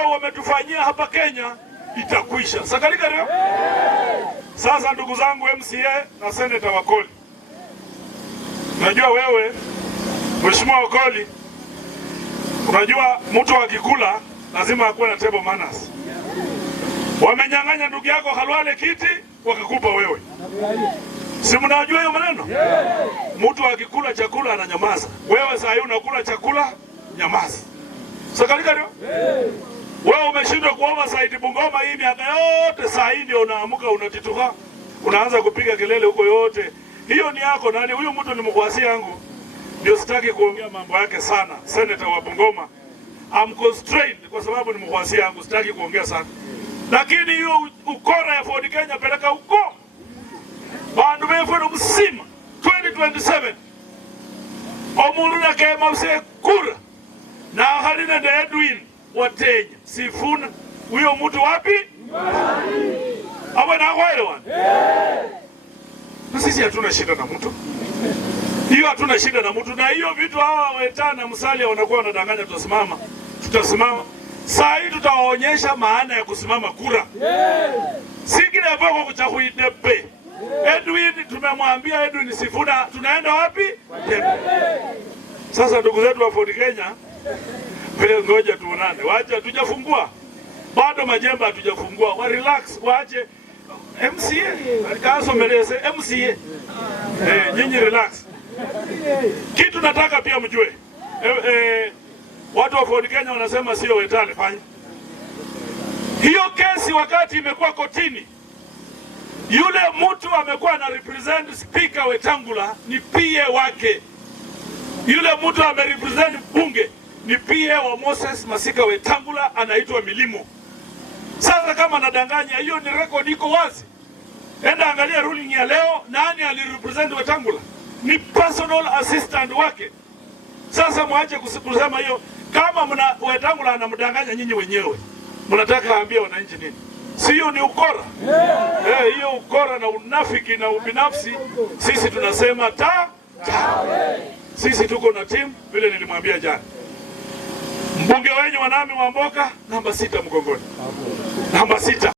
wametufanyia hapa Kenya itakwisha. Sakalika leo. Sasa ndugu zangu MCA na Senator Wakoli, najua wewe Mheshimiwa Wakoli, unajua mtu akikula lazima akuwe na table manners. Wamenyang'anya ndugu yako Khalwale kiti wakakupa wewe. Si mnajua hiyo maneno? Mtu akikula chakula ananyamaza. Wewe saa hii unakula chakula, nyamaza. Sakalika leo. Wewe umeshindwa kuomba Saidi Bungoma hii miaka yote, saa hii ndio unaamuka unatituka. Unaanza kupiga kelele huko yote. Hiyo ni yako nani? Huyu mtu ni mkwasi yangu. Ndio sitaki kuongea mambo yake sana. Senator wa Bungoma, I'm constrained kwa sababu ni mkwasi yangu, sitaki kuongea sana. Lakini hiyo ukora ya Ford Kenya peleka huko. Bandu befu msima 2027. Omuntu na kema use kura. Na halina na Edwin Watenya Sifuna. Huyo mtu wapi? Awe na wale wana. Na sisi hatuna shida na mtu. Hiyo hatuna shida na mtu. Na hiyo vitu hawa Wetana Musalia wanakuwa wanadanganya tutasimama. Tutasimama. Saa hii tutawaonyesha maana ya kusimama kura. Sikile hapo kuchakuidepe. Edwin tumemwambia Edwin Sifuna tunaenda wapi? Sasa ndugu zetu wa Ford Kenya, vile ngoja tuonane. Waache hatujafungua. Bado majemba hatujafungua. Wa relax, waache MCA. Alikaso meleze MCA. Nyinyi relax. Kitu nataka pia mjue. Watu wa Ford Kenya wanasema sio Wetale fanya. Hiyo kesi wakati imekuwa kotini, yule mtu amekuwa na represent Speaker Wetangula ni PA wake. Yule mtu amerepresent bunge ni PA wa Moses Masika Wetangula, anaitwa Milimo. Sasa kama nadanganya, hiyo ni record iko wazi. Enda angalia ruling ya leo, nani alirepresent Wetangula? Ni personal assistant wake. Sasa mwache kusema hiyo. Kama mna Wetangula anamdanganya nyinyi wenyewe, mnataka aambie wananchi nini? Sio ni ukora? Hiyo ukora na unafiki na ubinafsi, sisi tunasema sisi tuko na team vile nilimwambia jana. Mbunge wenyu Wanami Wamboka namba 6 mgongoni. Namba 6.